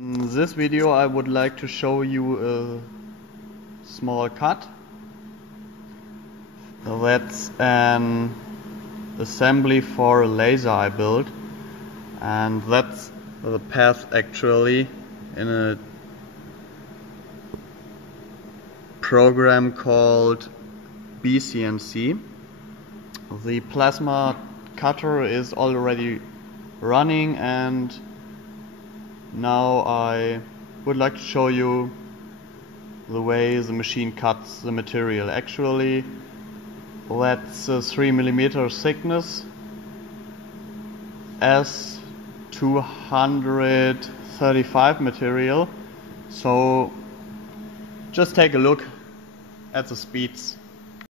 In this video I would like to show you a small cut. That's an assembly for a laser I built, and that's the path actually in a program called CNC. The plasma cutter is already running, and now I would like to show you the way the machine cuts the material. Actually, that's a 3mm thickness S235 material. So just take a look at the speeds.